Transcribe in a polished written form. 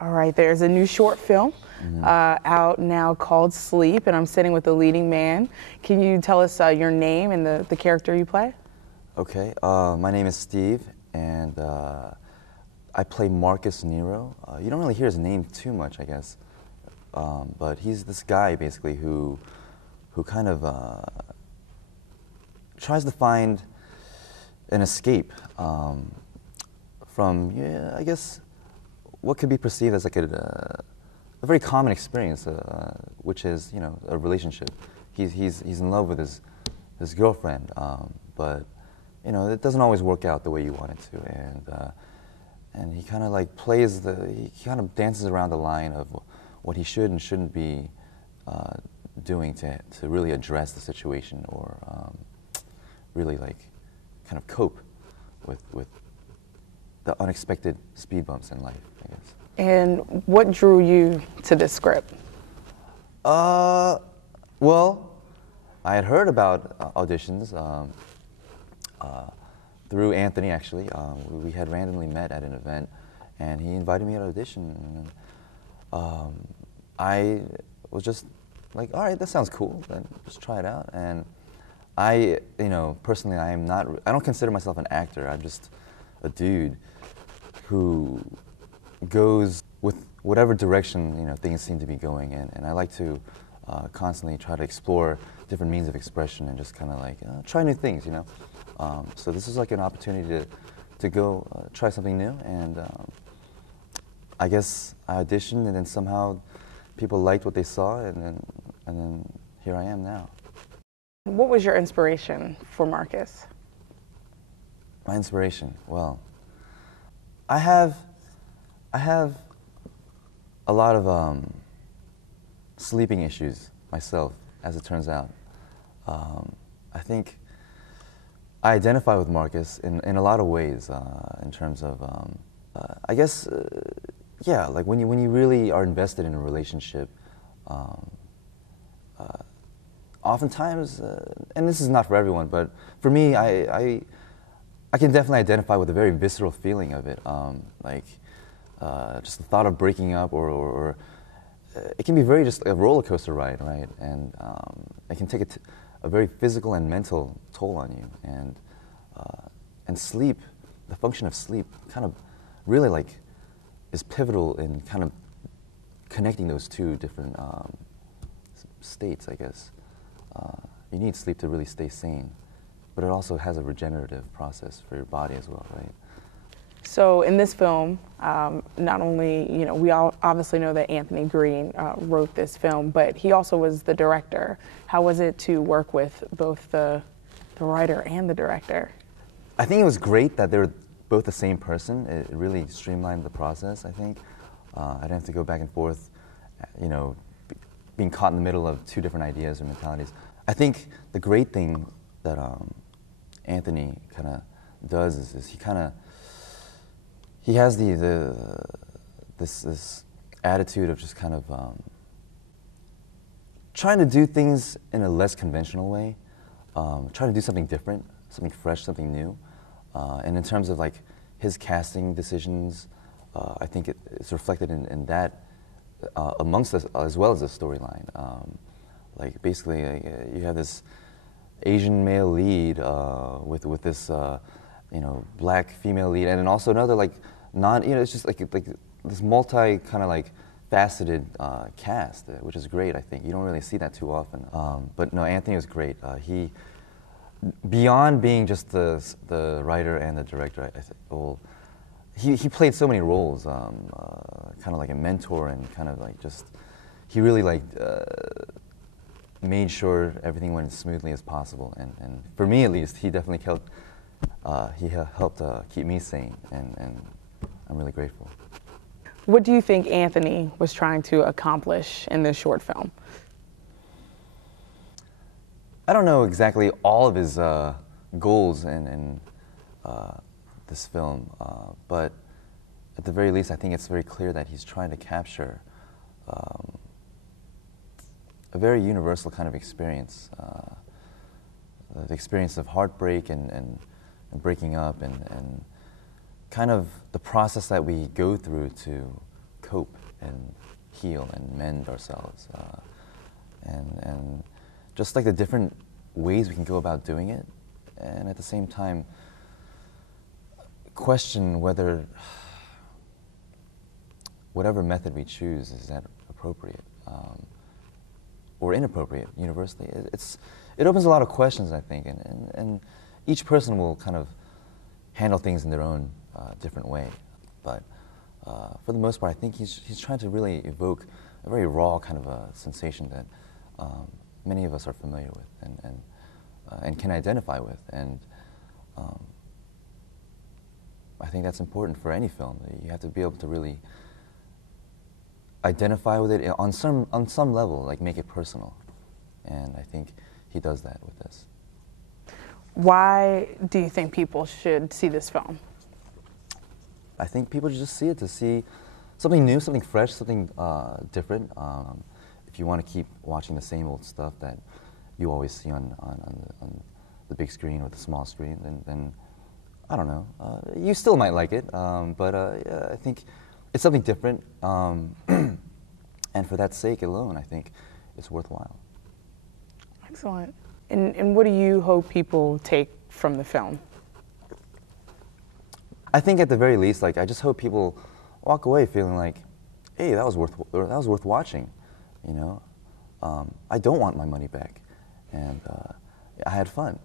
All right, there's a new short film out now called Sleep, and I'm sitting with the leading man. Can you tell us your name and the character you play? Okay, my name is Steve, and I play Marcus Nero. You don't really hear his name too much, I guess, but he's this guy basically who kind of tries to find an escape from, I guess, what could be perceived as like a very common experience, which is, you know, a relationship. He's in love with his girlfriend, but you know, it doesn't always work out the way you want it to, and he kind of like he kind of dances around the line of what he should and shouldn't be doing to really address the situation or really like kind of cope with the unexpected speed bumps in life, I guess. And what drew you to this script? Well, I had heard about auditions through Anthony, actually. We had randomly met at an event, and he invited me to audition. And, I was just like, all right, that sounds cool, then just try it out. And I, you know, personally, I don't consider myself an actor. I'm just a dude who goes with whatever direction, you know, things seem to be going in, and I like to constantly try to explore different means of expression and just kind of like try new things, you know. So this is like an opportunity to go try something new, and I guess I auditioned, and then somehow people liked what they saw, and then here I am now. What was your inspiration for Marcus? My inspiration, well, I have a lot of sleeping issues myself, as it turns out. I think I identify with Marcus in a lot of ways, in terms of, I guess, yeah, like when you really are invested in a relationship, oftentimes, and this is not for everyone, but for me, I can definitely identify with a very visceral feeling of it, like just the thought of breaking up, or it can be very just a roller coaster ride, right? And it can take a very physical and mental toll on you, and sleep, the function of sleep, kind of really like is pivotal in kind of connecting those two different states, I guess. You need sleep to really stay sane, but it also has a regenerative process for your body as well, right? So in this film, not only, you know, we all obviously know that Anthony Greene wrote this film, but he also was the director. How was it to work with both the writer and the director? I think it was great that they were both the same person. It really streamlined the process, I think. I didn't have to go back and forth, you know, being caught in the middle of two different ideas or mentalities. I think the great thing that Anthony kind of does is he has this attitude of just kind of trying to do things in a less conventional way, trying to do something different, something fresh, something new. And in terms of like his casting decisions, I think it's reflected in that amongst us, as well as the storyline. Like basically, you have this Asian male lead with this you know, black female lead, and then also another like you know, it's just like this multi kind of like faceted cast, which is great. I think you don't really see that too often. But no, Anthony was great. He, beyond being just the writer and the director, I think, well, he played so many roles, kind of like a mentor, and kind of like just, he really like made sure everything went as smoothly as possible. And for me at least, he definitely helped. He helped keep me sane, and I'm really grateful. What do you think Anthony was trying to accomplish in this short film? I don't know exactly all of his goals in this film, but at the very least, I think it's very clear that he's trying to capture a very universal kind of experience, the experience of heartbreak and breaking up, and kind of the process that we go through to cope and heal and mend ourselves, and just like the different ways we can go about doing it, and at the same time question whether whatever method we choose is that appropriate or inappropriate universally. It opens a lot of questions, I think, and each person will kind of handle things in their own different way. But for the most part, I think he's trying to really evoke a very raw kind of a sensation that many of us are familiar with and can identify with. And I think that's important for any film. You have to be able to really identify with it on some level, like make it personal. And I think he does that with this. Why do you think people should see this film? I think people should just see it to see something new, something fresh, something different. If you want to keep watching the same old stuff that you always see on the big screen or the small screen, then I don't know. You still might like it, but I think it's something different. And for that sake alone, I think it's worthwhile. Excellent. And what do you hope people take from the film? I think at the very least, like, I just hope people walk away feeling like, hey, that was worth watching. You know, I don't want my money back, and I had fun.